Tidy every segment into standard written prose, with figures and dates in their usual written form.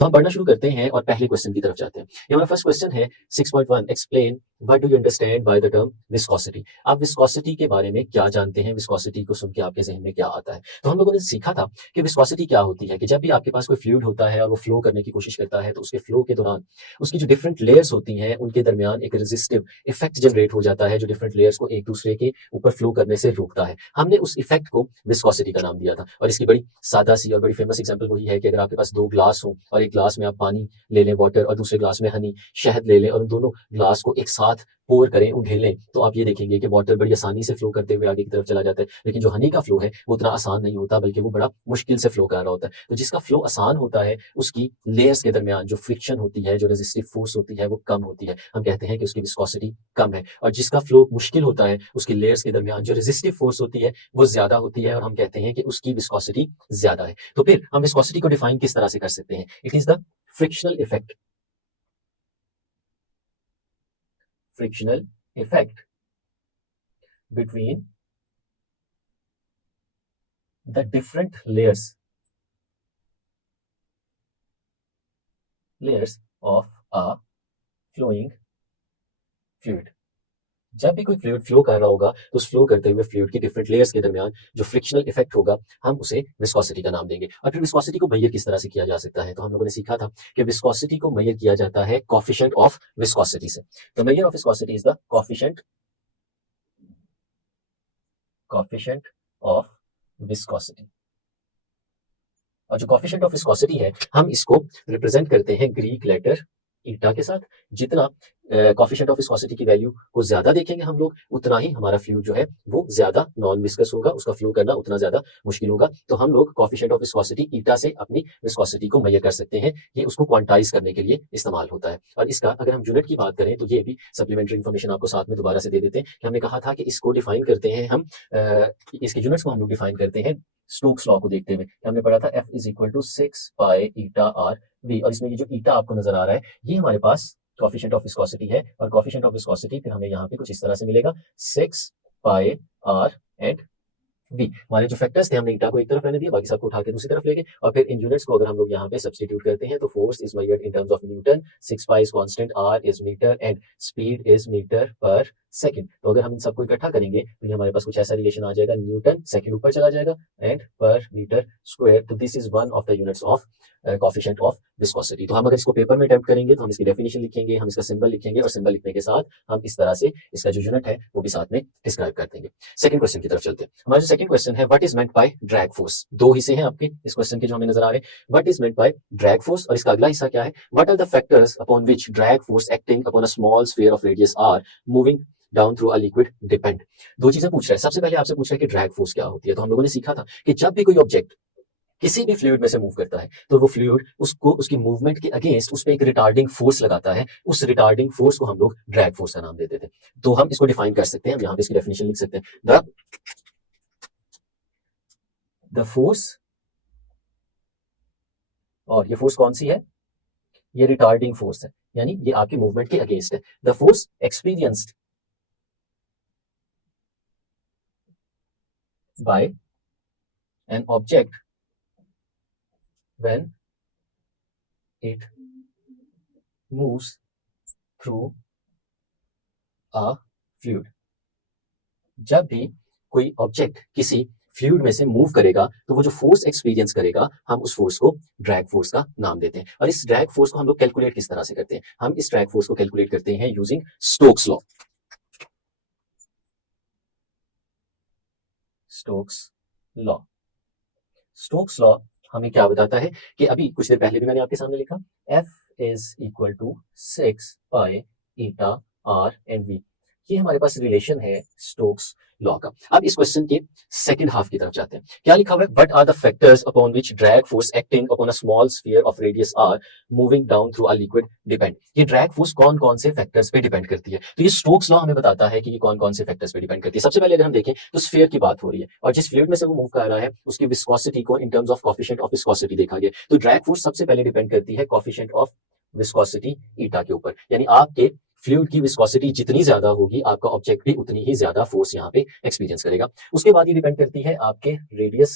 तो हम पढ़ना शुरू करते हैं और पहले क्वेश्चन की तरफ जाते हैं। ये हमारा फर्स्ट क्वेश्चन है 6.1 explain what do you understand by the term viscosity. आप विस्कोसिटी के बारे में क्या जानते हैं? विस्कोसिटी को सुन के आपके ज़हन में क्या आता है? तो हम लोगों ने सीखा था कि विस्कोसिटी क्या होती है, कि जब भी आपके पास कोई फ्लूइड होता है और वो फ्लो करने की कोशिश करता है तो उसके फ्लो के दौरान उसकी जो डिफरेंट लेयर्स होती हैं उनके दरमियान एक रेजिस्टिव इफेक्ट जनरेट हो जाता है जो डिफरेंट लेयर्स को एक दूसरे के ऊपर फ्लो करने से रोकता है। हमने उस इफेक्ट को विस्कोसिटी का नाम दिया था और इसकी बड़ी सादा सी और बड़ी फेमस एग्जांपल वही है कि अगर आपके पास दो ग्लास हो और एक ग्लास में आप पानी ले लें वाटर और दूसरे ग्लास में हनी शहद ले लें और उन दोनों ग्लास को एक साथ पोर करें, उंडेलें, तो आप ये देखेंगे कि वाटर बड़ी आसानी से फ्लो करते हुए आगे की तरफ चला जाता है। लेकिन जो हनी का फ्लो है वो उतना आसान नहीं होता, बल्कि वो बड़ा मुश्किल से फ्लो कर रहा होता है। तो जिसका फ्लो आसान होता है उसकी लेयर्स के दरमियान जो फ्रिक्शन होती है, जो रेजिस्टिव फोर्स होती है, वो कम होती है। हम कहते हैं कि उसकी विस्कोसिटी कम है। और जिसका फ्लो मुश्किल होता है उसकी लेयर्स के दरमियान जो रेजिस्टिव फोर्स होती है वो ज्यादा होती है और हम कहते हैं कि उसकी विस्कोसिटी ज्यादा है। तो फिर हम विस्कोसिटी को डिफाइन किस तरह से कर सकते हैं? It is the frictional effect, frictional effect between the different layers of a flowing fluid। जब भी कोई फ्लूइड फ्लो कर रहा होगा तो उस फ्लो करते हुए फ्लूइड की डिफरेंट लेयर्स के दरमियान जो फ्रिक्शनल इफेक्ट होगा हम उसे विस्कोसिटी का नाम देंगे। और फिर विस्कोसिटी को मेजर किस तरह से किया जा सकता है? तो हम लोगों ने सीखा था कि विस्कोसिटी को मेजर किया जाता है कोएफिशिएंट ऑफ विस्कोसिटी से। तो measure of viscosity is the coefficient of viscosity. और जो कोएफिशिएंट ऑफ विस्कोसिटी है हम इसको रिप्रेजेंट करते हैं ग्रीक लेटर ईटा के साथ। जितना कोएफिशिएंट ऑफ विस्कोसिटी की वैल्यू को ज्यादा देखेंगे हम लोग उतना ही हमारा फ्लूइड जो है वो ज्यादा नॉन विस्कस होगा, उसका फ्लो करना उतना ज्यादा मुश्किल होगा। तो हम लोग कोएफिशिएंट ऑफ विस्कोसिटी ईटा से अपनी विस्कोसिटी को मेजर कर सकते हैं। ये उसको क्वांटाइज करने के लिए इस्तेमाल होता है। और इसका अगर हम यूनिट की बात करें तो ये भी सप्लीमेंट्री इन्फॉर्मेशन आपको साथ में दोबारा से दे देते हैं कि हमने कहा था कि इसको डिफाइन करते हैं हम इसके यूनिट्स को हम लोग डिफाइन करते हैं स्टोक्स लॉ को देखते हुए। हमने पढ़ा था F is equal to 6 pi eta r v. और इसमें ये जो ईटा आपको नजर आ रहा है ये हमारे पास कोएफिशिएंट ऑफ विस्कोसिटी है। और कोएफिशिएंट ऑफ विस्कोसिटी फिर हमें यहाँ पे कुछ इस तरह से मिलेगा 6 पाई आर एंड वी। हमारे जो फैक्टर्स थे हमने ईटा को एक तरफ रहने दिया, बाकी सबको उठा के दूसरी तरफ ले गए। और फिर इन यूनिट्स को अगर हम लोग यहाँ पे सब्स्टिट्यूट करते हैं तो force is measured in terms of newton, 6 pi is constant, r is metre and speed is metre per second. तो अगर हम इन सबको इकट्ठा करेंगे तो ये हमारे पास कुछ ऐसा रिलेशन आ जाएगा, न्यूटन सेकंड ऊपर चला जाएगा एंड पर मीटर स्क्वायर। तो this is one of the units of coefficient of viscosity. तो हम अगर इसको पेपर में अटेम्प्ट करेंगे तो हम इसकी डेफिनेशन लिखेंगे, हम इसका सिंबल लिखेंगे और सिंबल लिखने के साथ हम इस तरह से इसका जो यूनिट है वो भी साथ में डिस्क्राइब कर देंगे। सेकंड क्वेश्चन की तरफ चलते हैं। हमारा जो सेकंड क्वेश्चन है what is meant by drag force. दो हिस्से हैं आपके इस क्वेश्चन के जो हमें नजर आ रहे हैं। What is meant by drag force और इसका अगला हिस्सा क्या है? What are the factors upon which drag force acting upon a small sphere of radius r moving down through a liquid depend. दो चीजें पूछ रहा है। सबसे पहले आपसे पूछ रहा है कि ड्रैग फोर्स क्या होती है। तो हम लोगों ने सीखा था कि जब भी कोई ऑब्जेक्ट किसी भी फ्लूइड में से मूव करता है तो वो फ्लूइड उसको उसकी मूवमेंट के अगेंस्ट उस पर एक रिटार्डिंग फोर्स लगाता है। उस रिटार्डिंग फोर्स को हम लोग ड्रैग फोर्स का नाम देते थे। तो हम इसको डिफाइन कर सकते हैं, हम यहाँ पे इसकी डेफिनेशन लिख सकते हैं। द फोर्स, और ये फोर्स कौन सी है? ये रिटार्डिंग फोर्स है, यानी ये आपकी मूवमेंट के अगेंस्ट है। The force experienced bye an object when it moves through a fluid। जब भी कोई ऑब्जेक्ट किसी फ्लूइड में से मूव करेगा तो वो जो फोर्स एक्सपीरियंस करेगा हम उस फोर्स को ड्रैग फोर्स का नाम देते हैं। और इस ड्रैग फोर्स को हम लोग कैलकुलेट किस तरह से करते हैं? हम इस ड्रैग फोर्स को कैलकुलेट करते हैं using Stokes law. Stokes law, Stokes law हमें क्या बताता है कि अभी कुछ देर पहले भी मैंने आपके सामने लिखा F is equal to 6 pi eta r and v. ये हमारे पास रिलेशन है स्टोक्स लॉ का। अब इस क्वेश्चन के सेकंड हाफ की तरफ जाते हैं। क्या लिखा हुआ है? What are the factors upon which drag force acting upon a small sphere of radius r moving down through a liquid depend. ये ड्रैग फोर्स कौन कौन से फैक्टर्स पे डिपेंड करती है? तो ये स्टोक्स लॉ हमें बताता है कि ये कौन कौन से फैक्टर्स पे डिपेंड करती है। सबसे पहले अगर हम देखें तो स्फीयर की बात हो रही है और जिस फ्लूइड में से वो मूव कर रहा है उसकी विस्कोसिटी को इन terms of coefficient of viscosity देखा गया। तो ड्रैग फोर्स सबसे पहले डिपेंड करती है कोएफिशिएंट ऑफ विस्कोसिटी ईटा के ऊपर, यानी आपके फ्लूइड की विस्कोसिटी जितनी ज्यादा होगी आपका ऑब्जेक्ट भी उतनी ही ज्यादा फोर्स यहाँ पे एक्सपीरियंस करेगा। उसके बाद ये डिपेंड करती है आपके रेडियस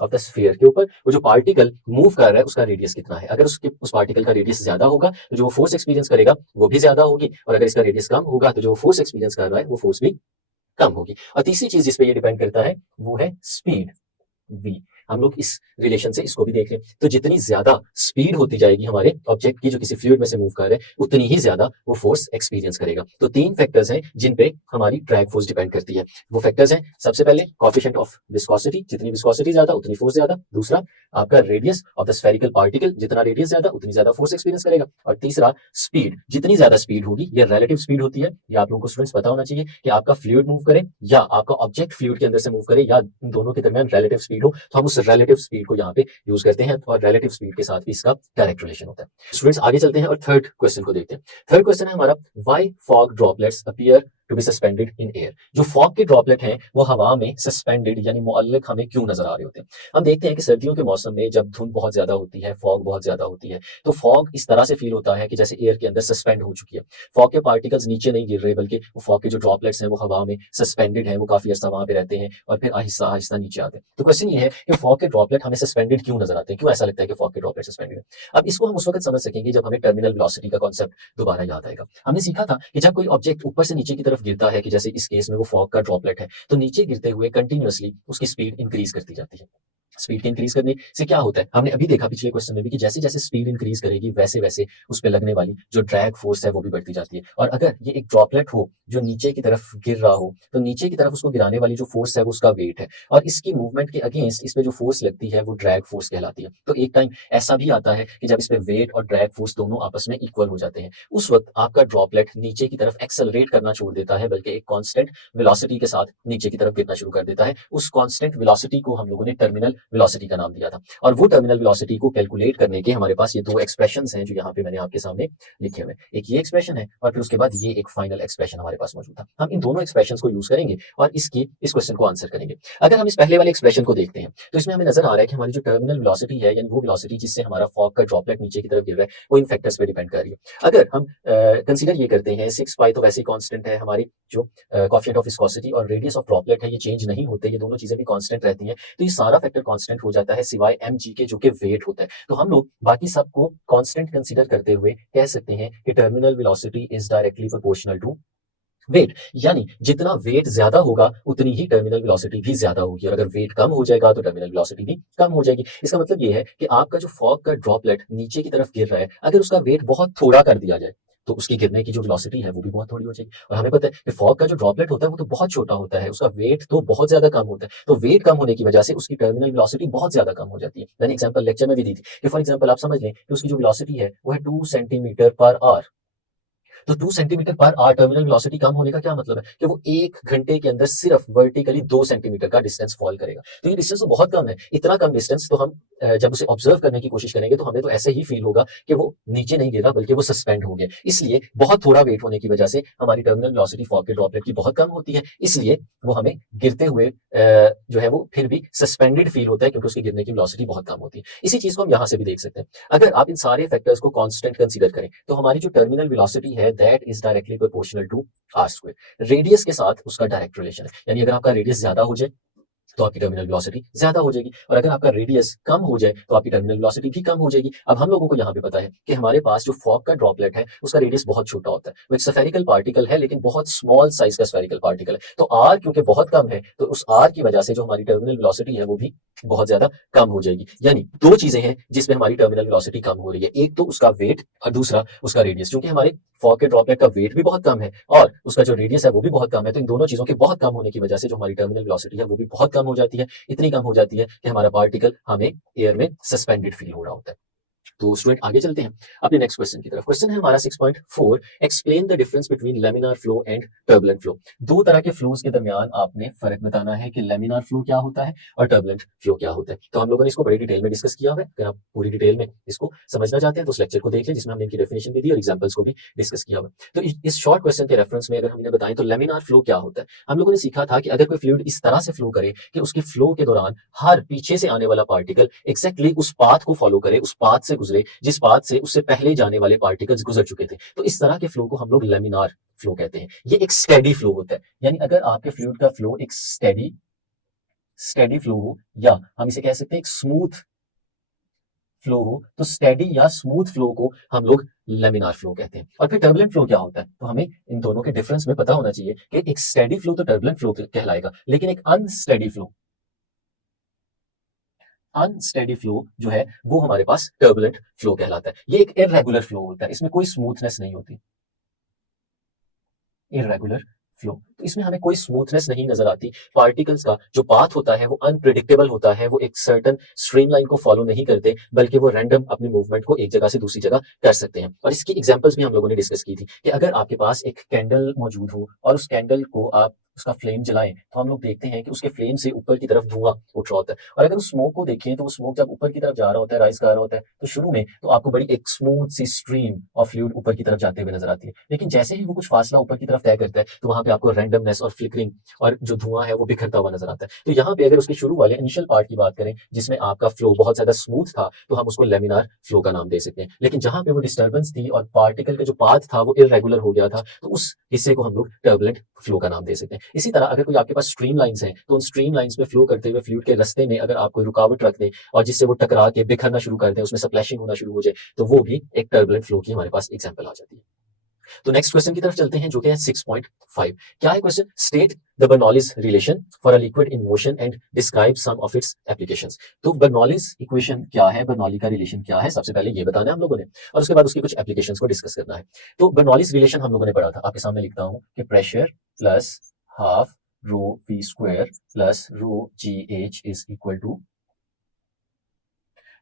ऑफ द स्फीयर के ऊपर वो जो पार्टिकल मूव कर रहा है उसका रेडियस कितना है। अगर उसके उस पार्टिकल का रेडियस ज्यादा होगा तो जो वो फोर्स एक्सपीरियंस करेगा वो भी ज्यादा होगी, और अगर इसका रेडियस कम होगा तो जो वो फोर्स एक्सपीरियंस कर रहा है वो फोर्स भी कम होगी। और तीसरी चीज जिसपे ये डिपेंड करता है वो है स्पीड, वी। हम लोग इस रिलेशन से इसको भी देख रहे हैं। तो जितनी ज्यादा स्पीड होती जाएगी हमारे ऑब्जेक्ट की जो किसी फ्लूइड में से मूव कर रहे हैं, उतनी ही ज्यादा वो फोर्स एक्सपीरियंस करेगा। तो तीन फैक्टर्स हैं जिन पे हमारी ड्रैग फोर्स डिपेंड करती है। वो फैक्टर्स हैं, सबसे पहले कोएफिशिएंट ऑफ विस्कोसिटी, जितनी विस्कोसिटी ज्यादा उतनी फोर्स ज्यादा। दूसरा आपका radius of the spherical particle, जितना रेडियस ज्यादा उतनी ज्यादा फोर्स एक्सपीरियंस करेगा। और तीसरा स्पीड, जितनी ज्यादा स्पीड होगी, ये रिलेटिव स्पीड होती है। ये आप लोगों को स्टूडेंट्स पता होना चाहिए कि आपका फ्लूइड मूव करे या आपका ऑब्जेक्ट फ्लूइड के अंदर से मूव करे या इन दोनों के दरमियान रिलेटिव स्पीड हो, तो हम उस रिलेटिव स्पीड को यहाँ पे यूज करते हैं, और रिलेटिव स्पीड के साथ भी इसका डायरेक्ट रिलेशन होता है। स्टूडेंट्स आगे चलते हैं और थर्ड क्वेश्चन को देखते हैं। थर्ड क्वेश्चन है हमारा, why fog droplets appear to be suspended in air. जो फॉग के ड्रॉपलेट हैं वो हवा में सस्पेंडेड यानी मुअल्लक हमें क्यों नजर आ रहे होते हैं। हम देखते हैं कि सर्दियों के मौसम में जब धुंध बहुत ज्यादा होती है, फॉग बहुत ज्यादा होती है, तो फॉग इस तरह से फील होता है कि जैसे एयर के अंदर सस्पेंड हो चुकी है। फॉग के पार्टिकल्स नीचे नहीं गिर रहे, बल्कि फॉग के जो ड्रॉपलेट्स हैं वो हवा में सस्पेंडेड है, वो काफी अर्सा वहां पे रहते हैं और फिर आहिस्ता आहिस्ता नीचे आते हैं। तो क्वेश्चन ये है कि फॉग के ड्रॉपलेट हमें सस्पेंडेड क्यों नजर आते हैं, क्यों ऐसा लगता है कि फॉग के ड्रॉपलेट सस्पेंडेड है। अब इसको हम उस वक्त समझ सकेंगे जब हमें टर्मिनल वेलोसिटी का कॉन्सेप्ट दोबारा याद आएगा। हमने सीखा था कि जब कोई ऑब्जेक्ट ऊपर से नीचे की तरफ गिरता है, कि जैसे इस केस में वो फॉग का ड्रॉपलेट है, तो नीचे गिरते हुए कंटिन्यूअसली उसकी स्पीड इंक्रीज करती जाती है। स्पीड के इंक्रीज करने से क्या होता है, हमने अभी देखा पिछले क्वेश्चन में भी कि जैसे जैसे स्पीड इंक्रीज करेगी वैसे वैसे उस पर लगने वाली जो ड्रैग फोर्स है वो भी बढ़ती जाती है। और अगर ये एक ड्रॉपलेट हो जो नीचे की तरफ गिर रहा हो, तो नीचे की तरफ उसको गिराने वाली जो फोर्स है वो उसका वेट है, और इसकी मूवमेंट के अगेंस्ट इस पे जो फोर्स लगती है वो ड्रैग फोर्स कहलाती है। तो एक टाइम ऐसा भी आता है कि जब इस पे वेट और ड्रैग फोर्स दोनों आपस में इक्वल हो जाते हैं, उस वक्त आपका ड्रॉपलेट नीचे की तरफ एक्सेलरेट करना छोड़ देता है, बल्कि एक कांस्टेंट वेलोसिटी के साथ नीचे की तरफ गिरना शुरू कर देता है। उस कांस्टेंट वेलोसिटी को हम लोगों ने टर्मिनल वेलोसिटी का नाम दिया था। और वो टर्मिनल वेलोसिटी को कैलकुलेट करने के हमारे पास ये दो एक्सप्रेशंस हैं जो यहाँ पे मैंने आपके सामने लिखे हुए हैं। एक ये एक्सप्रेशन है और फिर उसके बाद ये एक फाइनल एक्सप्रेशन हमारे पास मौजूद था। हम इन दोनों एक्सप्रेशंस को यूज करेंगे और इस क्वेश्चन को आंसर करेंगे। अगर हम इस पहले वाले एक्सप्रेशन को देखते हैं तो इसमें हमें नजर आ रहा है कि हमारी जो टर्मिनल वेलोसिटी है, यानी वो वेलोसिटी जिससे हमारा फॉग का ड्रॉपलेट नीचे की तरफ गिर रहा है, वो इन फैक्टर्स पे डिपेंड कर रही है। अगर हम कंसीडर ये करते हैं 6 पाई तो वैसे ही कांस्टेंट है, हमारी जो कोएफिशिएंट ऑफ विस्कोसिटी और रेडियस ऑफ ड्रॉपलेट है ये चेंज नहीं होते, ये दोनों चीजें भी कांस्टेंट रहती हैं, तो ये सारा फैक्टर कांस्टेंट हो जाता है सिवाय mg के, जो कि वेट होता है। तो हम लोग बाकी सबको कांस्टेंट कंसीडर करते हुए कह सकते हैं कि terminal velocity is directly proportional to weight, यानी जितना वेट ज्यादा होगा उतनी ही टर्मिनल वेलोसिटी भी ज्यादा होगी, और अगर वेट कम हो जाएगा तो टर्मिनल वेलोसिटी भी कम हो जाएगी। इसका मतलब ये है कि आपका जो फॉग का ड्रॉपलेट नीचे की तरफ गिर रहा है, अगर उसका वेट बहुत थोड़ा कर दिया जाए तो उसकी गिरने की जो वेलोसिटी है वो भी बहुत थोड़ी हो जाएगी। और हमें पता है कि फॉग का जो ड्रॉपलेट होता है वो तो बहुत छोटा होता है, उसका वेट तो बहुत ज्यादा कम होता है, तो वेट कम होने की वजह से उसकी टर्मिनल वेलोसिटी बहुत ज्यादा कम हो जाती है। मैंने एग्जांपल लेक्चर में भी दी थी कि फॉर एग्जांपल आप समझ लें कि उसकी जो वेलोसिटी है वो है 2 सेंटीमीटर पर आवर। तो 2 centimetre per hour terminal velocity कम होने का क्या मतलब है कि वो 1 घंटे के अंदर सिर्फ वर्टिकली 2 सेंटीमीटर का डिस्टेंस फॉल करेगा। तो ये डिस्टेंस तो बहुत कम है। इतना कम डिस्टेंस तो हम जब उसे ऑब्जर्व करने की कोशिश करेंगे तो हमें तो ऐसे ही फील होगा कि वो नीचे नहीं गिरा बल्कि वो सस्पेंड हो गया। इसलिए बहुत थोड़ा वेट होने की वजह से हमारी टर्मिनल वेलोसिटी फॉग के ड्रॉपलेट की बहुत कम होती है, इसलिए वो हमें गिरते हुए जो है वो फिर भी सस्पेंडेड फील होता है, क्योंकि उसकी गिरने की वेलोसिटी बहुत कम होती है। इसी चीज को हम यहाँ से भी देख सकते हैं। अगर आप इन सारे फैक्टर्स को कांस्टेंट कंसीडर करें तो हमारी जो टर्मिनल वेलोसिटी है that is directly proportional to r square. Radius के साथ उसका डायरेक्ट रिलेशन है, यानी अगर आपका रेडियस ज्यादा हो जाए तो आपकी टर्मिनल वेलोसिटी ज्यादा हो जाएगी, और अगर आपका रेडियस कम हो जाए तो आपकी टर्मिनल वेलोसिटी भी कम हो जाएगी। अब हम लोगों को यहाँ पे पता है कि हमारे पास जो फॉग का ड्रॉपलेट है उसका रेडियस बहुत छोटा होता है, वो एक स्फेरिकल पार्टिकल है लेकिन बहुत स्मॉल साइज का स्फेरिकल पार्टिकल है। तो आर क्योंकि बहुत कम है तो उस आर की वजह से जो हमारी टर्मिनल वेलोसिटी है वो भी बहुत ज्यादा कम हो जाएगी। यानी दो चीजें हैं जिसमें हमारी टर्मिनल वेलोसिटी कम हो रही है, एक तो उसका वेट और दूसरा उसका रेडियस। क्योंकि हमारे फॉग के ड्रॉपलेट का वेट भी बहुत कम है और उसका जो रेडियस है वो भी बहुत कम है, तो इन दोनों चीजों के बहुत कम होने की वजह से जो हमारी टर्मिनल वेलोसिटी है वो भी बहुत कम हो जाती है। इतनी कम हो जाती है कि हमारा पार्टिकल हमें एयर में सस्पेंडेड फील हो रहा होता है। तो स्टूडेंट आगे चलते हैं अपने नेक्स्ट क्वेश्चन की तरफ। क्वेश्चन है हमारा 6.4, explain the difference between laminar flow and turbulent flow. दो तरह के फ्लोज के दरमियान आपने फर्क बताना है कि लेमिनार फ्लो क्या होता है और टर्बुलेंट फ्लो क्या होता है। तो हम लोगों ने इसको बड़ी डिटेल में डिस्कस किया हुआ है। अगर आप पूरी डिटेल में इसको समझना चाहते हैं तो उस लेक्चर को देख लें जिसमें हमने इनकी डेफिनेशन भी दी और एग्जांपल्स को भी डिस्कस किया हुआ है। तो इस शॉर्ट क्वेश्चन के रेफरेंस में अगर हमने बताएं तो लेमिनार फ्लो क्या होता है, हम लोगों ने सीखा था कि अगर कोई फ्लूइड इस तरह से फ्लो करे कि उसके फ्लो के दौरान हर पीछे से आने वाला पार्टिकल एक्जैक्टली उस पाथ को फॉलो करे, उस पाथ से गुजरे जिस पाथ से उससे पहले जाने वाले पार्टिकल्स गुजर चुके थे, तो इस तरह के फ्लो को हम लोग लेमिनार फ्लो कहते हैं। ये एक स्टेडी फ्लो होता है, यानी अगर आपके फ्लूइड का फ्लो एक स्टेडी स्टेडी फ्लो हो या हम इसे कह सकते हैं एक स्मूथ फ्लो हो, तो स्टेडी या स्मूथ फ्लो को हम लोग लेमिनार फ्लो कहते हैं। और फिर टर्बुलेंट फ्लो क्या होता है, तो हमें इन दोनों के डिफरेंस में पता होना चाहिए कि एक स्टेडी फ्लो तो टर्बुलेंट फ्लो कहलाएगा, लेकिन एक अनस्टेडी फ्लो जो है वो हमारे पास टर्बुलेंट फ्लो कहलाता है। ये एक इररेगुलर फ्लो होता है, इसमें कोई स्मूथनेस नहीं होती, इररेगुलर फ्लो। तो इसमें हमें कोई स्मूथनेस नहीं नजर आती, पार्टिकल्स का जो पाथ होता है वो अनप्रिडिक्टेबल होता है, वो एक सर्टन स्ट्रीमलाइन को फॉलो नहीं करते, बल्कि वो रैंडम अपनी मूवमेंट को एक जगह से दूसरी जगह कर सकते हैं। और इसकी एग्जांपल्स भी हम लोगों ने डिस्कस की थी कि अगर आपके पास एक कैंडल मौजूद हो और उस कैंडल को आप उसका फ्लेम जलाएं, तो हम लोग देखते हैं कि उसके फ्लेम से ऊपर की तरफ धुआं उठ रहा होता है। और अगर उस स्मोक को देखें तो वो स्मोक जब ऊपर की तरफ जा रहा होता है, राइज कर रहा होता है, तो शुरू में तो आपको बड़ी एक स्मूथ सी स्ट्रीम ऑफ फ्लूइड ऊपर की तरफ जाते हुए नजर आती है, लेकिन जैसे ही वो कुछ फासला ऊपर की तरफ तय करता है तो वहां पे आपको रैंडमनेस और फ्लिकरिंग और जो धुआं है वो बिखरता हुआ नजर आता है। तो यहाँ पे अगर उसके शुरू वाले इनिशियल पार्ट की बात करें जिसमें आपका फ्लो बहुत ज्यादा स्मूथ था, तो हम उसको लेमिनार फ्लो का नाम दे सकते हैं। लेकिन जहां पे वो डिस्टर्बेंस थी और पार्टिकल का जो पाथ था वो इरेगुलर हो गया था, तो उस हिस्से को हम लोग टर्बुलेंट फ्लो का नाम दे सकते हैं। इसी तरह अगर कोई आपके पास स्ट्रीम लाइंस हैं, तो उन स्ट्रीम लाइंस में फ्लो करते हुए फ्लूइड के रास्ते में अगर आप कोई रुकावट रख दें और जिससे वो टकरा के बिखरना शुरू कर दें, उसमें स्प्लैशिंग होना शुरू हो जाए, तो वो भी एक टर्बुलेंट फ्लो की हमारे पास एग्जांपल आ जाती है। तो नेक्स्ट क्वेश्चन की तरफ चलते हैं जो कि है 6.5। क्या है question? State the Bernoulli's relation for a liquid in motion and describe some of its applications. तो बर्नौलीज इक्वेशन क्या है, बर्नौली का रिलेशन क्या है, सबसे पहले ये बताना है हम लोगों ने, और उसके बाद उसकी कुछ एप्लीकेशंस को डिस्कस करना है। तो बर्नौलीज रिलेशन हम लोगों ने पढ़ा था, आपके सामने लिखता हूं कि pressure plus half rho v square plus rho g h is equal to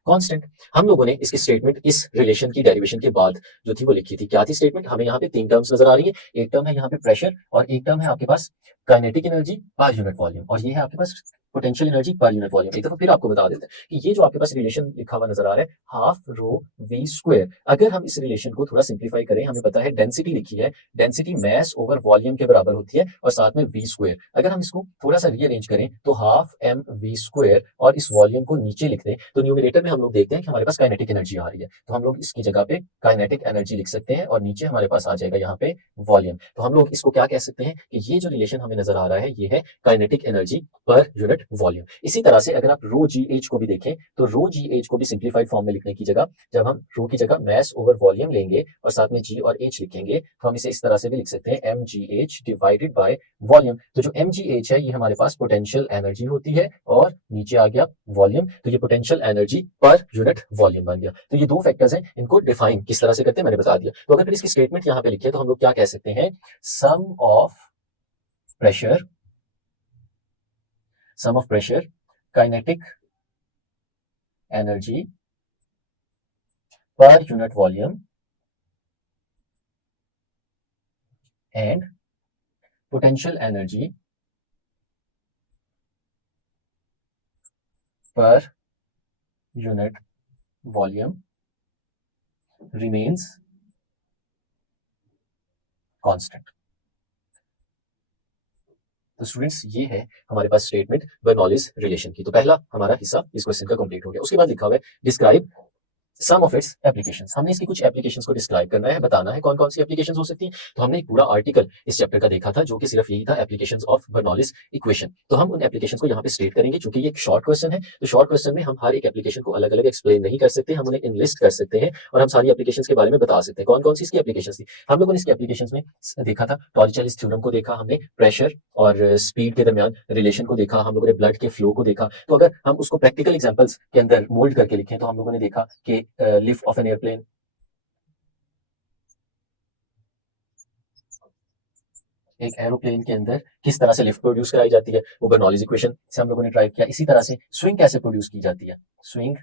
constant. हम लोगों ने इसकी स्टेटमेंट इस रिलेशन की डेरिवेशन के बाद जो थी वो लिखी थी। क्या थी स्टेटमेंट? हमें यहाँ पे तीन टर्म्स नजर आ रही है, एक टर्म है यहाँ पे प्रेशर और एक टर्म है आपके पास kinetic energy per unit volume, और ये है आपके पास potential energy per unit volume. एक दफा फिर आपको बता देते हैं कि ये जो आपके पास रिलेशन लिखा हुआ नजर आ रहा है हाफ रो वी स्क्वायर, अगर हम इस रिलेशन को थोड़ा सिंप्लीफाई करें, हमें पता है डेंसिटी लिखी है, डेंसिटी मैस ओवर वॉल्यूम के बराबर होती है और साथ में वी स्क्वायर। अगर हम इसको थोड़ा सा रीअरेंज करें तो हाफ एम वी स्क्वायर और इस वॉल्यूम को नीचे लिख दें, तो न्यूमरेटर में हम लोग देखते हैं कि हमारे पास काइनेटिक एनर्जी आ रही है, तो हम लोग इसकी जगह पे काइनेटिक एनर्जी लिख सकते हैं और नीचे हमारे पास आ जाएगा यहाँ पे वॉल्यूम। तो हम लोग इसको क्या कह सकते हैं कि ये जो रिलेशन हमें नजर आ रहा है ये है kinetic energy per unit volume. इसी तरह से अगर आप रो जी एच को भी देखें, तो रो जी एच को भी सिंप्लीफाइड फॉर्म में लिखने की जगह जब हम रो की जगह मैस ओवर वॉल्यूम लेंगे और साथ में जी और एच लिखेंगे, तो हम इसे इस तरह से भी लिख सकते हैं m g h divided by volume. तो जो एम जी एच है ये हमारे पास पोटेंशियल एनर्जी होती है और नीचे आ गया वॉल्यूम, तो ये potential energy per unit volume बन गया। तो ये दो फैक्टर्स हैं, इनको डिफाइन किस तरह से करते हैं मैंने बता दिया। तो अगर फिर इसकी स्टेटमेंट यहाँ पे लिखे तो हम लोग क्या कह सकते हैं? Sum of pressure kinetic energy per unit volume and potential energy per unit volume remains constant. तो स्टूडेंट्स ये है हमारे पास स्टेटमेंट बर्नौलीज रिलेशन की। तो पहला हमारा हिस्सा इस क्वेश्चन का कंप्लीट हो गया। उसके बाद लिखा हुआ है describe some of its applications. हमने इसकी कुछ एप्लीकेशंस को डिस्क्राइब करना है, बताना है कौन कौन सी एप्लीकेशंस हो सकती हैं। तो हमने एक पूरा आर्टिकल इस चैप्टर का देखा था जो कि सिर्फ यही था, एप्लीकेशंस ऑफ बर्नौलीज इक्वेशन। तो हम उन एप्लीकेशंस को यहाँ पे स्टेट करेंगे, क्योंकि ये एक शॉर्ट क्वेश्चन है, तो शॉर्ट क्वेश्चन में हम हर एक एप्लीकेशन को अलग अलग एक्सप्लेन नहीं कर सकते, हम उन्हें इनलिस्ट कर सकते हैं और हम सारी एप्लीकेशंस के बारे में बता सकते हैं कौन कौन सी इसकी एप्लीकेशंस थी। हम लोगों ने इसकी एप्लीकेशंस में देखा था, टॉर्रिचेलिस थ्योरम को देखा हमने, प्रेशर और स्पीड के दरमियान रिलेशन को देखा, हम लोगों ने ब्लड के फ्लो को देखा। तो अगर हम उसको प्रैक्टिकल एग्जांपल्स के अंदर मोल्ड करके लिखें तो हम लोगों ने देखा कि लिफ्ट ऑफ एन एयरप्लेन, एक एरोप्लेन के अंदर किस तरह से लिफ्ट प्रोड्यूस कराई जाती है, वो बर्नौलीज इक्वेशन से हम लोगों ने ड्राइव किया। इसी तरह से स्विंग कैसे प्रोड्यूस की जाती है, स्विंग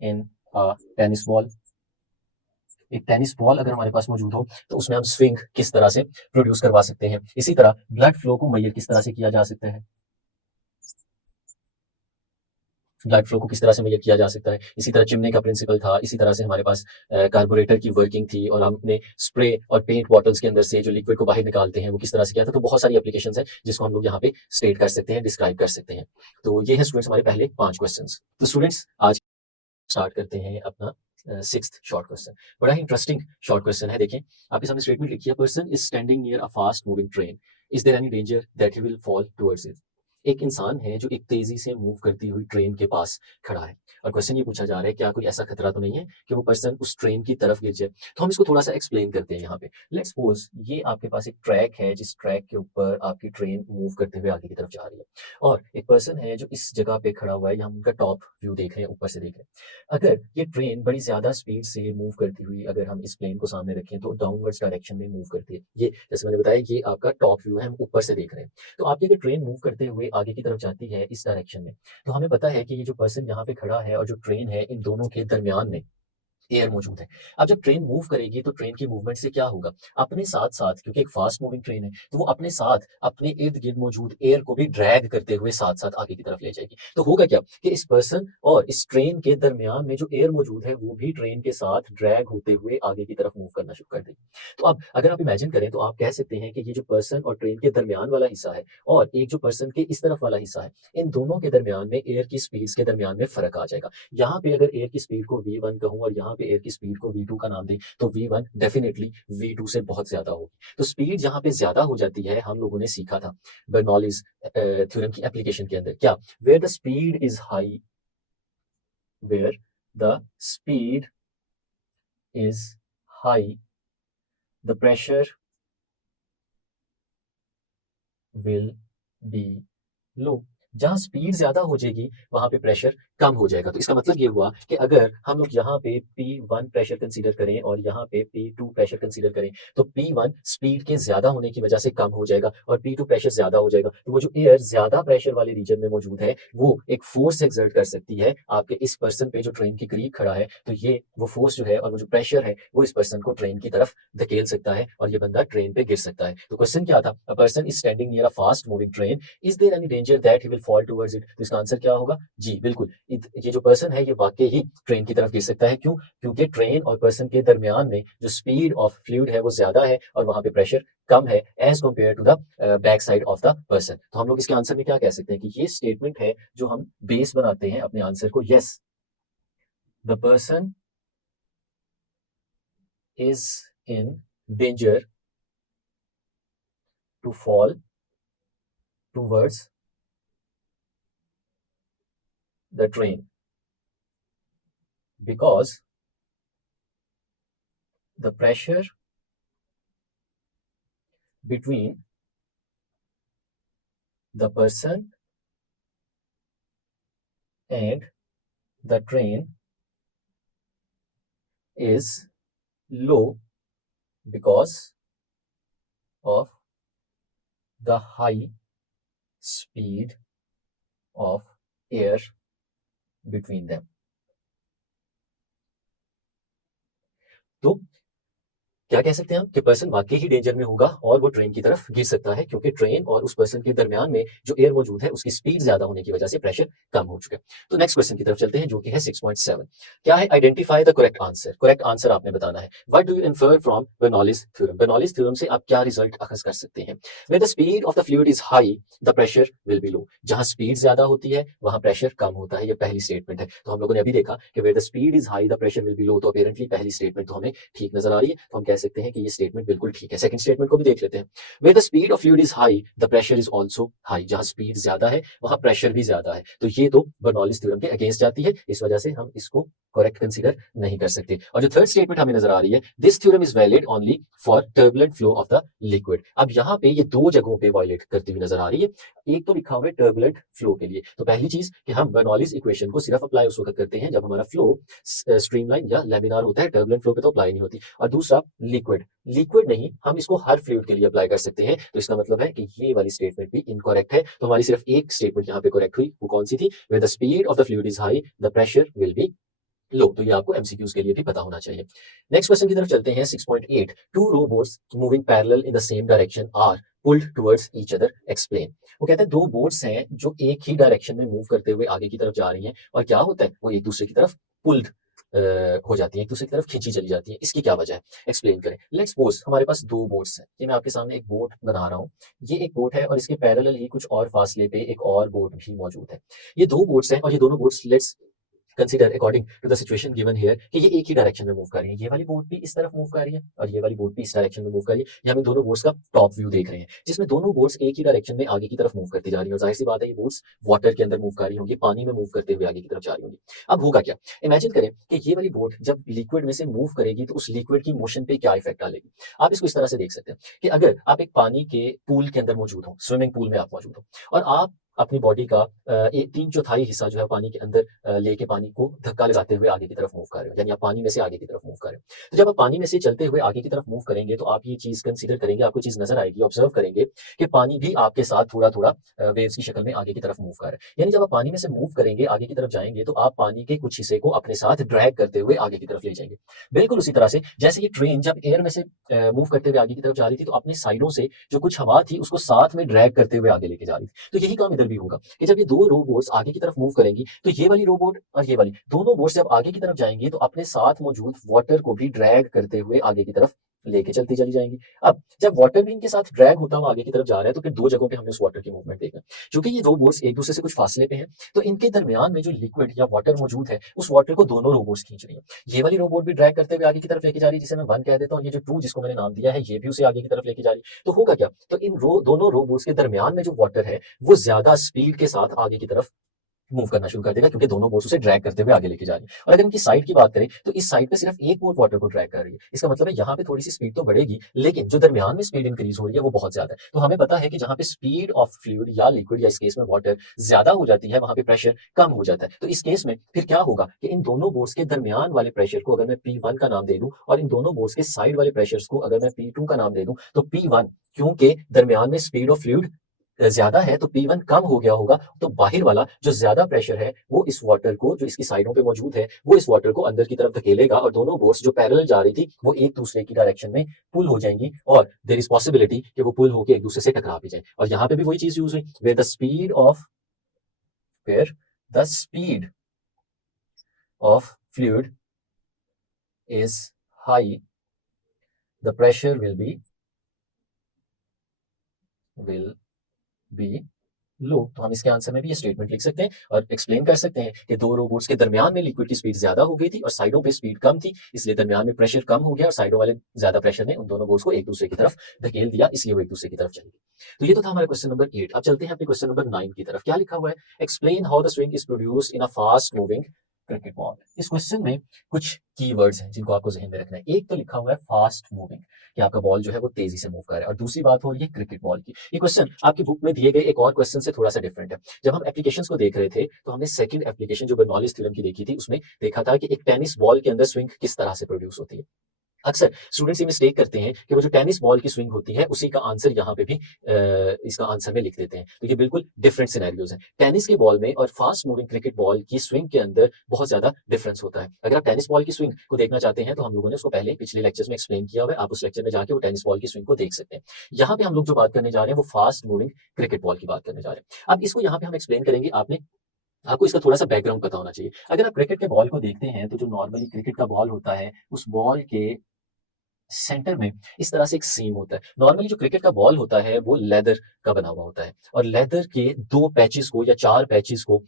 इन टेनिस बॉल, एक टेनिस बॉल अगर हमारे पास मौजूद हो तो उसमें हम स्विंग किस तरह से प्रोड्यूस करवा सकते हैं। इसी तरह ब्लड फ्लो को मेजर किस तरह से किया जा सकता है, ब्लड फ्लो को किस तरह से मेजर किया जा सकता है। इसी तरह चिमने का प्रिंसिपल था, इसी तरह से हमारे पास कार्बोरेटर की वर्किंग थी और हमने स्प्रे और पेंट बॉटल्स के अंदर से जो लिक्विड को बाहर निकालते हैं वो किस तरह से किया था। तो बहुत सारी एप्लीकेशंस हैं जिसको हम लोग यहाँ पे स्टेट कर सकते हैं, डिस्क्राइब कर सकते हैं। तो ये है स्टूडेंट्स हमारे पहले 5 क्वेश्चन। तो स्टूडेंट्स आज स्टार्ट करते हैं अपना 6th शॉर्ट क्वेश्चन। बड़ा ही इंटरेस्टिंग शॉर्ट क्वेश्चन है। देखें आपके सामने स्टेटमेंट लिखी है, person is standing near a fast moving train, is there any danger that he will fall towards it. एक इंसान है जो एक तेजी से मूव करती हुई ट्रेन के पास खड़ा है और क्वेश्चन ये पूछा जा रहा है क्या कोई ऐसा खतरा तो नहीं है कि वो पर्सन उस ट्रेन की तरफ गिर जाए। तो हम इसको थोड़ा सा एक्सप्लेन करते हैं यहाँ पे। लेट्स सपोज ये आपके पास एक ट्रैक है जिस ट्रैक के ऊपर आपकी ट्रेन मूव करते हुए आगे की तरफ जा रही है और एक पर्सन है जो इस जगह पे खड़ा हुआ है, हम उनका टॉप व्यू देख रहे हैं, ऊपर से देख रहे हैं। अगर ये ट्रेन बड़ी ज्यादा स्पीड से मूव करती हुई अगर हम इस प्लेन को सामने रखें तो डाउनवर्ड्स डायरेक्शन में मूव करती है। ये जैसे मैंने बताया ये आपका टॉप व्यू है, हम ऊपर से देख रहे हैं। तो आपकी अगर ट्रेन मूव करते हुए आगे की तरफ जाती है इस डायरेक्शन में, तो हमें पता है कि ये जो पर्सन यहाँ पे खड़ा है और जो ट्रेन है इन दोनों के दरमियान में एयर मौजूद है। अब जब ट्रेन मूव करेगी तो ट्रेन की मूवमेंट से क्या होगा, अपने साथ साथ, क्योंकि एक फास्ट मूविंग ट्रेन है तो वो अपने साथ अपने इर्द गिर्द मौजूद एयर को भी ड्रैग करते हुए साथ साथ आगे की तरफ ले जाएगी। तो होगा क्या कि इस पर्सन और इस ट्रेन के दरमियान में जो एयर मौजूद है वो भी ट्रेन के साथ ड्रैग होते हुए आगे की तरफ मूव करना शुरू कर देगी। तो अब अगर आप इमेजिन करें तो आप कह सकते हैं कि ये जो पर्सन और ट्रेन के दरमियान वाला हिस्सा है और एक जो पर्सन के इस तरफ वाला हिस्सा है, इन दोनों के दरमियान में एयर की स्पीड्स के दरमियान में फर्क आ जाएगा। यहाँ पे अगर एयर की स्पीड को v1 कहूं और यहाँ पे एयर की स्पीड को v2 का नाम दें तो v1 डेफिनेटली v2 से बहुत ज्यादा होगी। तो स्पीड जहां पे ज्यादा हो जाती है, हम लोगों ने सीखा था बर्नौलीज थ्योरम की एप्लीकेशन के अंदर, क्या where the speed is high, where the speed is high the pressure will be low. जहां स्पीड ज्यादा हो जाएगी वहां पे प्रेशर कम हो जाएगा। तो इसका मतलब ये हुआ कि अगर हम लोग यहाँ पे P1 प्रेशर कंसीडर करें और यहाँ पे P2 प्रेशर कंसीडर करें तो P1 स्पीड के ज्यादा होने की वजह से कम हो जाएगा और P2 प्रेशर ज्यादा हो जाएगा। तो वो जो एयर ज्यादा प्रेशर वाले रीजन में मौजूद है वो एक फोर्स एक्सर्ट कर सकती है आपके इस पर्सन पे जो ट्रेन के करीब खड़ा है। तो ये वो फोर्स जो है और वो जो प्रेशर है वो इस पर्सन को ट्रेन की तरफ धकेल सकता है और ये बंदा ट्रेन पे गिर सकता है। तो क्वेश्चन क्या था, a person is standing near a fast moving train, is there any danger that he will fall towards it. तो इसका आंसर क्या होगा, जी बिल्कुल, ये जो पर्सन है ये वाकई ही ट्रेन की तरफ गिर सकता है। क्यों, क्योंकि ट्रेन और पर्सन के दरमियान में जो स्पीड ऑफ फ्लूइड है वो ज्यादा है और वहां पे प्रेशर कम है as compare to the back side of the person. तो हम लोग इसके आंसर में क्या कह सकते हैं कि ये स्टेटमेंट है जो हम बेस बनाते हैं अपने आंसर को। Yes, the person is in danger to fall towards the train because the pressure between the person and the train is low because of the high speed of air between them। तो क्या कह सकते हैं हम कि person वाकई ही danger में होगा और वो ट्रेन की तरफ गिर सकता है क्योंकि ट्रेन और उस पर्सन के दरमियान में जो एयर मौजूद है उसकी स्पीड ज्यादा होने की वजह से प्रेशर कम हो चुका है। तो नेक्स्ट क्वेश्चन की तरफ चलते हैं जो कि है 6.7। क्या है, identify the correct answer. Correct answer आपने बताना है। What do you infer from Bernoulli's theorem. Bernoulli's theorem से आप क्या रिजल्ट अखज कर सकते हैं। Where the speed of the fluid is high the pressure will be low. जहां स्पीड ज्यादा होती है वहां प्रेशर कम होता है, ये पहली स्टेटमेंट है। तो हम लोगों ने अभी देखा कि where the speed is high the pressure will be low, तो अपेरेंटली पहली स्टेटमेंट तो हमें ठीक नजर आ रही है, तो हम कह सकते हैं कि ये स्टेटमेंट बिल्कुल ठीक है। सेकंड स्टेटमेंट को भी देख लेते हैं। Where the speed of fluid is high the pressure is also high. जहां स्पीड ज्यादा है वहां प्रेशर भी ज्यादा है। तो ये तो बर्नौलीज थ्योरम के अगेंस्ट जाती है, इस वजह से हम इसको करेक्ट कंसीडर नहीं कर सकते। और जो थर्ड स्टेटमेंट हमें नजर आ रही है, this theorem is valid only for turbulent flow of the liquid. अब यहाँ पे ये दो जगहों पे वायलेट करती हुई नजर आ रही है। एक तो लिखा हुआ है टर्बुलेंट फ्लो के लिए, तो पहली चीज कि हम बर्नौलीज इक्वेशन को सिर्फ अप्लाई उस वक्त करते हैं जब हमारा फ्लो स्ट्रीमलाइन या लेमिनार होता है, टर्बुलेंट फ्लो पे तो अप्लाई नहीं होती। और दूसरा लिक्विड, लिक्विड नहीं, हम इसको हर फ्लूइड के लिए अप्लाई कर सकते हैं। तो इसका मतलब है कि ये वाली स्टेटमेंट भी इनकरेक्ट है। तो हमारी सिर्फ एक स्टेटमेंट यहाँ पे करेक्ट हुई, वो कौन सी थी, where the speed of the fluid is high the pressure will be low. तो ये आपको एमसीक्यूज के लिए भी पता होना चाहिए। नेक्स्ट क्वेश्चन की तरफ चलते हैं 6.8। Two robots moving parallel in the same direction are pulled towards each other, explain. वो कहते हैं दो बोट्स हैं जो एक ही डायरेक्शन में मूव करते हुए आगे की तरफ जा रही हैं और क्या होता है वो एक दूसरे की तरफ पुल्ड हो जाती है, एक दूसरे की तरफ खींची चली जाती है। इसकी क्या वजह है, एक्सप्लेन करें। लेट्स सपोज हमारे पास दो बोट्स हैं, ये मैं आपके सामने एक बोट बना रहा हूँ। ये एक बोट है और इसके पैरेलल ही कुछ और फासले पे एक और बोट भी मौजूद है। ये दो बोट्स हैं और ये दोनों boats let's consider according to the situation given here कि ये एक ही डायरेक्शन में मूव कर रही है, ये वाली बोट भी इस तरफ मूव कर रही है और ये वाली बोट भी इस डायरेक्शन में मूव कर रही है। ये हम दोनों बोट्स का टॉप व्यू देख रहे हैं, जिसमें दोनों बोट्स एक ही डायरेक्शन में आगे की तरफ मूव करती जा रही है और जाहिर सी बात है ये बोट्स वाटर के अंदर मूव कर रही होंगी, पानी में मूव करते हुए आगे की तरफ जा रही होंगी। अब होगा क्या, इमेजिन करें कि ये वाली बोट जब लिक्विड में से मूव करेगी तो उस लिक्विड की मोशन पे क्या इफेक्ट डालेगी। आप इसको इस तरह से देख सकते हैं कि अगर आप एक पानी के पूल के अंदर मौजूद हो, स्विमिंग पूल में आप मौजूद हो और आप अपनी बॉडी का एक 3/4 हिस्सा जो है पानी के अंदर लेके पानी को धक्का लगाते हुए आगे की तरफ मूव कर रहे हो, यानी आप पानी में से आगे की तरफ मूव कर रहे हो। तो जब आप पानी में से चलते हुए आगे की तरफ मूव करेंगे तो आप ये चीज कंसीडर करेंगे, आपको चीज नजर आएगी, ऑब्जर्व करेंगे कि पानी भी आपके साथ थोड़ा थोड़ा वेव्स की शक्ल में आगे की तरफ मूव कर रहा है। यानी जब आप पानी में से मूव करेंगे आगे की तरफ जाएंगे तो आप पानी के कुछ हिस्से को अपने साथ ड्रैग करते हुए आगे की तरफ ले जाएंगे। बिल्कुल उसी तरह से जैसे ये ट्रेन जब एयर में से मूव करते हुए आगे की तरफ जा रही थी तो अपने साइडों से जो कुछ हवा थी उसको साथ में ड्रैग करते हुए आगे लेके जा रही थी। तो यही काम इधर भी होगा कि जब ये दो रोबोट्स आगे की तरफ मूव करेंगी तो ये वाली रोबोट और ये वाली दोनों बोट्स जब आगे की तरफ जाएंगी तो अपने साथ मौजूद वाटर को भी ड्रैग करते हुए आगे की तरफ लेके चलती चली जाएंगी। अब जब वाटर भी इनके साथ ड्रैग होता हुआ आगे की तरफ जा रहा है तो फिर दो जगहों पे हमने उस वाटर की मूवमेंट देखा। क्योंकि ये दो बोट्स एक दूसरे से कुछ फासले पे हैं तो इनके दरमियान में जो लिक्विड या वाटर मौजूद है उस वाटर को दोनों रोबोट्स खींच रही है। ये वाली रोबोट भी ड्रैग करते हुए आगे की तरफ लेके जा रही है जिसे मैं 1 कह देता हूँ, ये जो 2 जिसको मैंने नाम दिया है ये भी उसे आगे की तरफ लेके जा रही है। तो होगा क्या, तो इन दोनों रोबोट्स के दरमियान में जो वाटर है वो ज्यादा स्पीड के साथ आगे की तरफ मूव करना शुरू कर देगा क्योंकि दोनों बोट्स उसे ड्रैग करते हुए आगे लेके जा रही है। और अगर इनकी साइड की बात करें तो इस साइड पे सिर्फ एक बोट वाटर को ड्रैग कर रही है। इसका मतलब है यहाँ पे थोड़ी सी स्पीड तो बढ़ेगी लेकिन जो दरमियान में स्पीड इंक्रीज हो रही है वो बहुत ज्यादा है। तो हमें पता है कि जहाँ पे स्पीड ऑफ फ्लूइड या लिक्विड या इस केस में वाटर ज्यादा हो जाती है वहां पे प्रेशर कम हो जाता है। तो इस केस में फिर क्या होगा कि इन दोनों बोट्स के दरमियान वाले प्रेशर को अगर मैं P1 का नाम दे दूं और इन दोनों बोट्स के साइड वाले प्रेशर को अगर मैं P2 का नाम दे दूं तो P1 क्योंकि दरमियान में स्पीड ऑफ फ्लूइड ज्यादा है तो P1 कम हो गया होगा तो बाहर वाला जो ज्यादा प्रेशर है वो इस वाटर को जो इसकी साइडों पे मौजूद है वो इस वाटर को अंदर की तरफ धकेलेगा और दोनों बोट्स जो पैरेलल जा रही थी वो एक दूसरे की डायरेक्शन में पुल हो जाएंगी और देयर इज पॉसिबिलिटी कि वो पुल होकर एक दूसरे से टकरा भी जाए। और यहाँ पे भी वही चीज यूज हुई where the speed of fluid is high the pressure will be low. तो हम इसके आंसर में भी ये स्टेटमेंट लिख सकते हैं और एक्सप्लेन कर सकते हैं कि दो रोबोट्स के दरमियान में लिक्विड की स्पीड ज्यादा हो गई थी और साइडों पे स्पीड कम थी, इसलिए दरमियान में प्रेशर कम हो गया और साइडों वाले ज्यादा प्रेशर ने उन दोनों बोट्स को एक दूसरे की तरफ धकेल दिया, इसलिए वो एक दूसरे की तरफ चली गई। तो ये तो था हमारा क्वेश्चन नंबर 8। अब चलते हैं अपने क्वेश्चन नंबर 9 की तरफ। क्या लिखा हुआ है, explain how the swing is produced in a fast moving cricket ball. इस क्वेश्चन में कुछ कीवर्ड्स हैं जिनको आपको जहन में रखना है। एक तो लिखा हुआ है फास्ट मूविंग कि आपका बॉल जो है वो तेजी से मूव कर रहा है और दूसरी बात हो रही है क्रिकेट बॉल की। ये क्वेश्चन आपकी बुक में दिए गए एक और क्वेश्चन से थोड़ा सा डिफरेंट है। जब हम एप्लीकेशंस को देख रहे थे तो हमने सेकंड एप्लीकेशन जो बर्नौलीज थ्योरम की देखी थी उसमें देखा था कि एक टेनिस बॉल के अंदर स्विंग किस तरह से प्रोड्यूस होती है। अक्सर स्टूडेंट्स ये मिस्टेक करते हैं कि वो जो टेनिस बॉल की स्विंग होती है उसी का आंसर यहाँ पे भी इसका आंसर में लिख देते हैं। तो ये बिल्कुल डिफरेंट सिनेरियोज हैं। टेनिस के बॉल में और फास्ट मूविंग क्रिकेट बॉल की स्विंग के अंदर बहुत ज्यादा डिफरेंस होता है। अगर आप टेनिस बॉल की स्विंग को देखना चाहते हैं तो हम लोगों ने उसको पहले पिछले लेक्चर्स में एक्सप्लेन किया हुआ है, आप उस लेक्चर में जाके वो टेनिस बॉल की स्विंग को देख सकते हैं। यहाँ पे हम लोग जो बात करने जा रहे हैं वो फास्ट मूविंग क्रिकेट बॉल की बात करने जा रहे हैं। अब इसको यहाँ पे हम एक्सप्लेन करेंगे। आपको इसका थोड़ा सा बैकग्राउंड पता होना चाहिए। अगर आप क्रिकेट के बॉल को देखते हैं तो जो नॉर्मली क्रिकेट का बॉल होता है उस बॉल के सेंटर में इस तरह से एक सीम होता है। नॉर्मली जो क्रिकेट का बॉल होता है वो लेदर का बना हुआ होता है और लेदर के 2 पैचेस को या 4 पैचेस को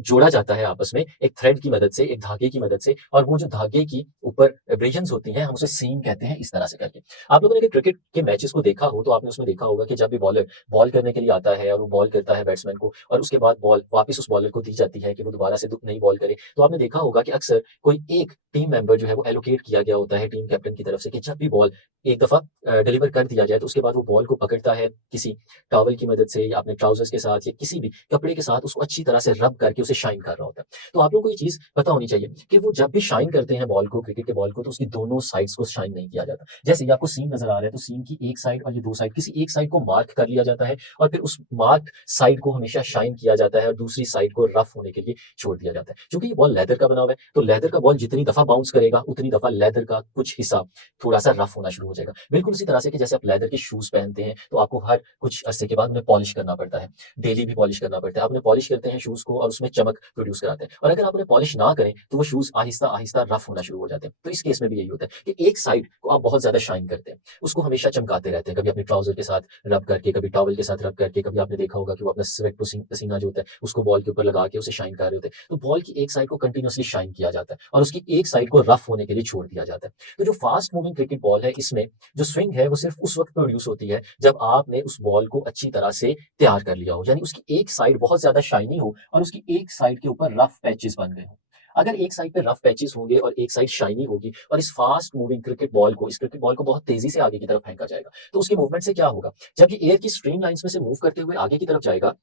जोड़ा जाता है आपस में एक थ्रेड की मदद से, एक धागे की मदद से, और वो जो धागे की ऊपर एब्रेजन्स होती हैं हम उसे सीम कहते हैं। इस तरह से करके आप लोगों ने अगर क्रिकेट के मैचेस को देखा हो तो आपने उसमें देखा होगा कि जब भी बॉलर बॉल करने के लिए आता है और वो बॉल करता है बैट्समैन को और उसके बाद बॉल वापस उस बॉलर को दी जाती है कि वो दोबारा से नई बॉल करे, तो आपने देखा होगा कि अक्सर कोई एक टीम मेंबर जो है वो एलोकेट किया गया होता है टीम कैप्टन की तरफ से कि जब भी बॉल एक दफा डिलीवर कर दिया जाए तो उसके बाद वो बॉल को पकड़ता है किसी टॉवल की मदद से या अपने ट्राउजर्स के साथ या किसी भी कपड़े के साथ उसको अच्छी तरह से रब करके उसे शाइन कर रहा होता है। तो आप लोगों को ये चीज पता होनी चाहिए कि वो जब भी शाइन करते हैं बॉल को, क्रिकेट के बॉल को, तो उसकी दोनों साइड्स को शाइन नहीं किया जाता। जैसे ये आपको सीम नजर आ रहा है तो सीम की एक साइड और ये 2 साइड, किसी एक साइड को मार्क कर लिया जाता है और फिर उस मार्क साइड को हमेशा शाइन किया जाता है और दूसरी साइड को रफ होने के लिए छोड़ दिया जाता है। क्योंकि ये बॉल लेदर का बना हुआ है तो लेदर का बॉल जितनी दफा बाउंस करेगा उतनी दफा लेदर का कुछ हिस्सा थोड़ा सा रफ होना शुरू हो जाएगा। बिल्कुल उसी तरह से कि जैसे आप लेदर के शूज पहनते हैं तो आपको हर कुछ अरसे के बाद उन्हें पॉलिश करना पड़ता है, डेली भी पॉलिश करना पड़ता है। आप उन्हें पॉलिश करते हैं शूज को और उसमें चमक प्रोड्यूस कराते हैं, और अगर आप उन्हें पॉलिश ना करें तो वो शूज आहिस्ता आहिस्ता रफ होना शुरू हो जाते हैं। तो इस केस में भी यही होता है कि एक साइड को आप बहुत ज्यादा शाइन करते हैं, उसको हमेशा चमकाते रहते हैं, कभी अपने ट्राउजर के साथ रब करके, कभी टॉवल के साथ रब करके, कभी आपने देखा होगा कि वो अपना स्वेट पसीना जो होता है उसको बॉल के ऊपर लगा के उसे शाइन कर रहे होते हैं। तो बॉल की एक साइड को कंटिन्यूअसली शाइन किया जाता है और उसकी एक साइड को रफ होने के लिए छोड़ दिया जाता है। तो जो फास्ट मूविंग क्रिकेट बॉल है, इसमें जो स्विंग है वो सिर्फ उस वक्त प्रोड्यूस होती है जब आपने उस बॉल को अच्छी तरह से तैयार कर लिया हो, यानी उसकी एक साइड बहुत ज्यादा शाइनी हो और उसकी एक साइड के ऊपर रफ पैचेस बन गए हो। अगर एक साइड पे रफ पैचेस होंगे और एक साइड शाइनी होगी और इस फास्ट मूविंग क्रिकेट बॉल को बहुत तेजी से आगे की तरफ फेंका जाएगा, तो उसके मूवमेंट से क्या होगा, जब ये एयर की स्ट्रीम लाइंस में से मूव करते हुए आगे की तरफ जाएगा,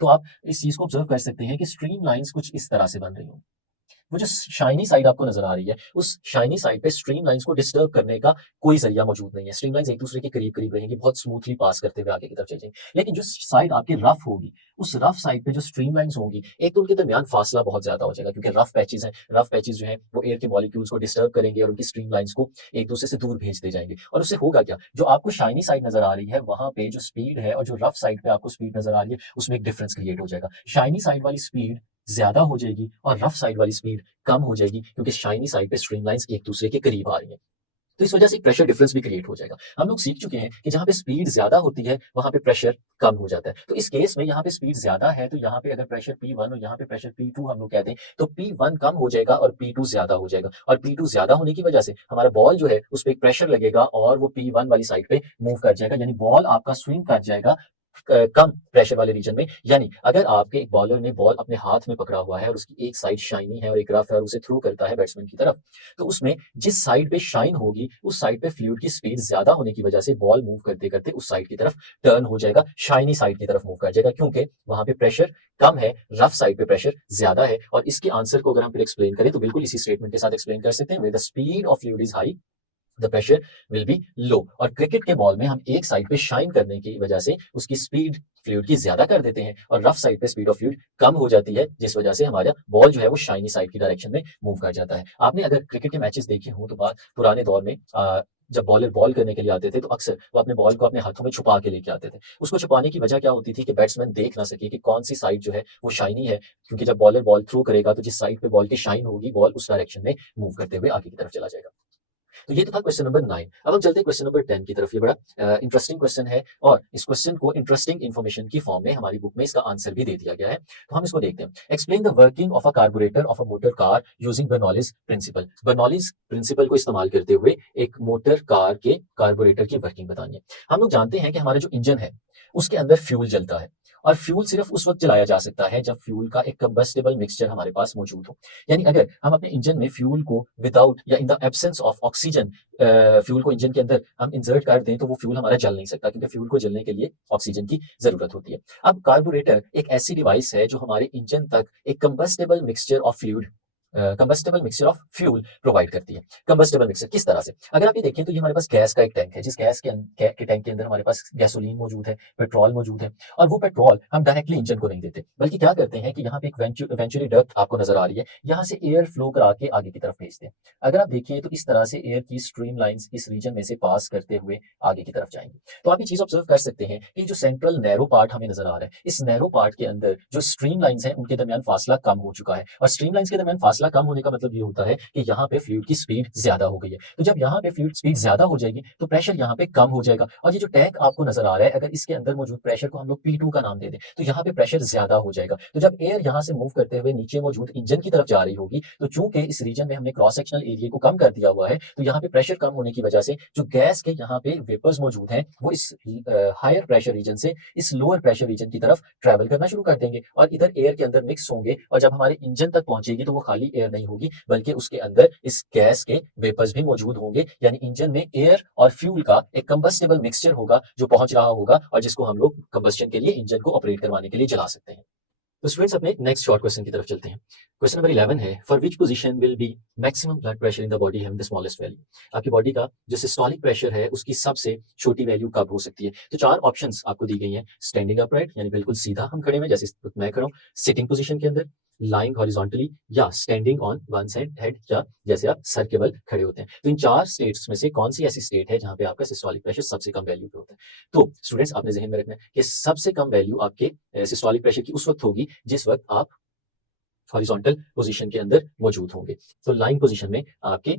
तो आप इस चीज को ऑब्जर्व कर सकते हैं कि स्ट्रीम लाइंस कुछ इस तरह से बन रही होंगी। वो जो शाइनी साइड आपको नजर आ रही है, उस शाइनी साइड पे स्ट्रीम लाइंस को डिस्टर्ब करने का कोई जरिया मौजूद नहीं है। स्ट्रीम लाइंस एक दूसरे के करीब करीब रहेंगी, बहुत स्मूथली पास करते हुए आगे की तरफ चल जाएंगे। लेकिन जो साइड आपकी रफ होगी, उस रफ साइड पे जो स्ट्रीम लाइंस होंगी, एक तो उनके दरमियान फासला बहुत ज्यादा हो जाएगा, क्योंकि रफ पैचेस हैं। रफ पैचेस जो है वो एयर के मॉलिक्यूल्स को डिस्टर्ब करेंगे और उनकी स्ट्रीम लाइंस को एक दूसरे से दूर भेजते जाएंगे। और उससे होगा क्या, जो आपको शाइनी साइड नजर आ रही है वहां पे जो स्पीड है और जो रफ साइड पे आपको स्पीड नजर आ रही है, उसमें एक डिफरेंस क्रिएट हो जाएगा। शाइनी साइड वाली स्पीड ज्यादा हो जाएगी और रफ साइड वाली स्पीड कम हो जाएगी, क्योंकि शाइनी साइड पे स्ट्रीमलाइंस एक दूसरे के करीब आ रही है। तो इस वजह से प्रेशर डिफरेंस भी क्रिएट हो जाएगा। हम लोग सीख चुके हैं कि जहां पे स्पीड ज्यादा होती है वहां पे प्रेशर कम हो जाता है। तो इस केस में यहाँ पे स्पीड ज्यादा है, तो यहाँ पे अगर प्रेशर P1 और यहाँ पे प्रेशर P2 हम लोग कहते हैं, तो P1 कम हो जाएगा और P2 ज्यादा हो जाएगा। और P2 ज्यादा होने की वजह से हमारा बॉल जो है उस पर एक प्रेशर लगेगा और वो P1 वाली साइड पे मूव कर जाएगा, यानी बॉल आपका स्विंग कर जाएगा कम प्रेशर वाले रीजन में। यानी अगर आपके एक बॉलर ने बॉल अपने हाथ में पकड़ा हुआ है और उसकी एक साइड शाइनी है और एक रफ है और उसे थ्रो करता है बैट्समैन की तरफ, तो उसमें जिस साइड पे शाइन होगी उस साइड पे फ्लूइड की स्पीड ज्यादा होने की वजह से बॉल मूव करते करते उस साइड की तरफ टर्न हो जाएगा, शाइनी साइड की तरफ मूव कर जाएगा, क्योंकि वहां पे प्रेशर कम है, रफ साइड पे प्रेशर ज्यादा है। और इसके आंसर को अगर हम फिर एक्सप्लेन करें तो बिल्कुल इसी स्टेटमेंट के साथ एक्सप्लेन कर सकते हैं, with the speed of fluid is high the pressure will be low. और क्रिकेट के बॉल में हम एक साइड पे शाइन करने की वजह से उसकी स्पीड फ्लूइड की ज्यादा कर देते हैं और रफ साइड पे स्पीड ऑफ फ्लूइड कम हो जाती है, जिस वजह से हमारा बॉल जो है वो शाइनी साइड की डायरेक्शन में मूव कर जाता है। आपने अगर क्रिकेट के मैचेस देखे हो तो बात पुराने दौर में जब बॉलर बॉल करने के लिए आते थे तो अक्सर वो अपने बॉल को अपने हाथों में छुपा के लेके आते थे। उसको छुपाने की वजह क्या होती थी कि बैट्समैन देख ना सके कि कौन सी साइड जो है वो शाइनी है, क्योंकि जब बॉलर बॉल थ्रो करेगा तो जिस साइड पे बॉल की शाइन होगी बॉल उस डायरेक्शन में मूव करते हुए आगे की तरफ चला जाएगा। तो ये तो था क्वेश्चन नंबर 9। अब हम चलते हैं क्वेश्चन नंबर 10 की तरफ। ये बड़ा इंटरेस्टिंग क्वेश्चन है और इस क्वेश्चन को इंटरेस्टिंग इन्फॉर्मेशन की फॉर्म में हमारी बुक में इसका आंसर भी दे दिया गया है। तो हम इसको देखते हैं। Explain the working of a carburettor of a motor car using Bernoulli's principle. Bernoulli's principle को इस्तेमाल करते हुए एक मोटर कार के कार्बोरेटर की वर्किंग बतानी है। हम लोग जानते हैं कि हमारा जो इंजन है उसके अंदर फ्यूल जलता है और फ्यूल सिर्फ उस वक्त जलाया जा सकता है जब फ्यूल का एक कंबस्टेबल मिक्सचर हमारे पास मौजूद हो। यानी अगर हम अपने इंजन में फ्यूल को विदाउट या in the absence of oxygen fuel को इंजन के अंदर हम इंसर्ट कर दें तो वो फ्यूल हमारा जल नहीं सकता, क्योंकि फ्यूल को जलने के लिए ऑक्सीजन की जरूरत होती है। अब कार्बोरेटर एक ऐसी डिवाइस है जो हमारे इंजन तक एक combustible mixture of fluid combustible mixture of fuel provide करती है। कंबस्टेबल मिक्सचर किस तरह से, अगर आप ये देखें तो ये हमारे पास गैस का एक टैंक है, जिस गैस के टैंक के अंदर हमारे पास गैसोलीन मौजूद है, पेट्रोल मौजूद है, और वो पेट्रोल हम डायरेक्टली इंजन को नहीं देते, बल्कि क्या करते हैं कि यहाँ पे एक वेंचुरी डक्ट आपको नजर आ रही है, यहाँ से एयर फ्लो करा के आगे की तरफ भेजते हैं। अगर आप देखिए तो इस तरह से एयर की स्ट्रीम लाइंस इस रीजन में से पास करते हुए आगे की तरफ जाएंगे। तो आप ये चीज ऑब्जर्व कर सकते हैं कि जो सेंट्रल नैरो पार्ट हमें नजर आ रहा है, इस नैरो पार्ट के अंदर जो स्ट्रीम लाइंस हैं उनके दरमियान फासला कम हो चुका है, और स्ट्रीम लाइंस के दरमियान फासला कम होने का मतलब ये होता है कि यहाँ पे फ्लूइड की स्पीड ज्यादा हो गई है। तो जब यहाँ पे फ्लूइड स्पीड ज्यादा हो जाएगी तो प्रेशर यहाँ पे कम हो जाएगा, और ये जो टैंक आपको नजर आ रहा है अगर इसके अंदर मौजूद प्रेशर को हम लोग P2 का नाम दे दें तो यहाँ पे प्रेशर ज्यादा हो जाएगा। तो जब एयर यहाँ से मूव करते हुए नीचे मौजूद इंजन की तरफ जा रही होगी, तो चूंकि इस रीजन में हमने क्रॉस सेक्शनल एरिया को कम कर दिया हुआ है, तो यहाँ पे प्रेशर कम होने की वजह से जो गैस के यहाँ पे वेपर्स मौजूद हैं वो इस हायर प्रेशर रीजन से इस लोअर प्रेशर रीजन की तरफ ट्रेवल करना शुरू कर देंगे और इधर एयर के अंदर मिक्स होंगे, और जब हमारे इंजन तक पहुंचेगी तो वो खाली एयर नहीं होगी बल्कि उसके अंदर इस गैस के वेपर्स भी मौजूद होंगे, यानी इंजन में एयर और फ्यूल का एक कंबस्टेबल मिक्सचर होगा जो पहुंच रहा होगा और जिसको हम लोग कंबस्शन के लिए इंजन को ऑपरेट करवाने के लिए जला सकते हैं। तो स्टूडेंट्स अपने नेक्स्ट शॉर्ट क्वेश्चन की तरफ चलते हैं। क्वेश्चन नंबर 11 है, for which position will be maximum blood pressure in the body having the smallest value. आपकी बॉडी का जो सिस्टोलिक प्रेशर है उसकी सबसे छोटी वैल्यू कब हो सकती है। तो चार ऑप्शंस आपको दी गई हैं, स्टैंडिंग अपराइट यानी बिल्कुल सीधा हम खड़े हैं जैसे मैं खड़ा हूं, सिटिंग पोजीशन के अंदर, लाइंग हॉरिजॉन्टली, या standing on one side head, या जैसे आप सर केवल खड़े होते हैं। तो इन चार स्टेट्स में से कौन सी ऐसी स्टेट है जहां पे आपका सिस्टोलिक प्रेशर सबसे कम वैल्यू पे होता है। तो स्टूडेंट्स आपने जहन में रखना है कि सबसे कम वैल्यू आपके सिस्टोलिक प्रेशर की उस वक्त होगी जिस वक्त आप हॉरिजॉन्टल पोजीशन के अंदर मौजूद होंगे। तो लाइन पोजीशन में आपके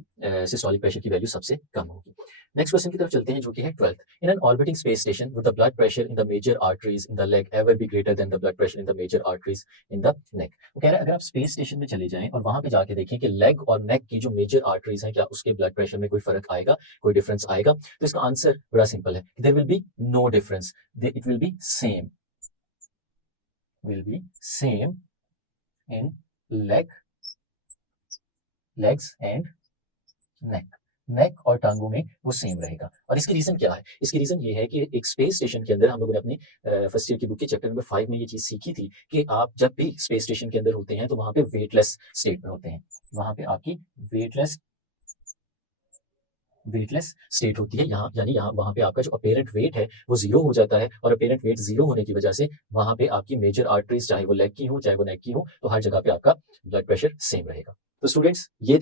सिस्टोलिक प्रेशर की वैल्यू सबसे कम होगी। नेक्स्ट क्वेश्चन की तरफ चलते हैं जो कि है 12th। In an orbiting space station would the blood pressure in the major arteries in the leg ever be greater than the blood pressure in the major arteries in the neck. वो कह रहा है अगर आप space station में चले जाएं और वहां पे जाके देखें कि लेग और नेक की जो मेजर आर्टरीज हैं क्या उसके ब्लड प्रेशर में कोई फर्क आएगा, कोई डिफरेंस आएगा। तो इसका आंसर बड़ा सिंपल है, there will be no difference, it will be same, will be same in legs and neck और टांगों में वो सेम रहेगा। और इसकी रीजन क्या है? इसकी रीजन ये है कि एक स्पेस स्टेशन के अंदर हम लोगों ने अपनी फर्स्ट ईयर की बुक के चैप्टर नंबर 5 में ये चीज सीखी थी कि आप जब भी स्पेस स्टेशन के अंदर होते हैं तो वहां पे वेटलेस स्टेट में होते हैं, वहां पे आपकी वेटलेस स्टेट होती है। यहाँ यानी यहाँ वहां पे आपका जो अपेरेंट वेट है वो जीरो हो जाता है, और अपेरेंट वेट जीरो होने की वजह से वहां पे आपकी मेजर आर्टरीज चाहे वो लेग की हो चाहे वो नेक की हो तो हर जगह पे आपका ब्लड प्रेशर सेम रहेगा। तो स्टूडेंट्स ये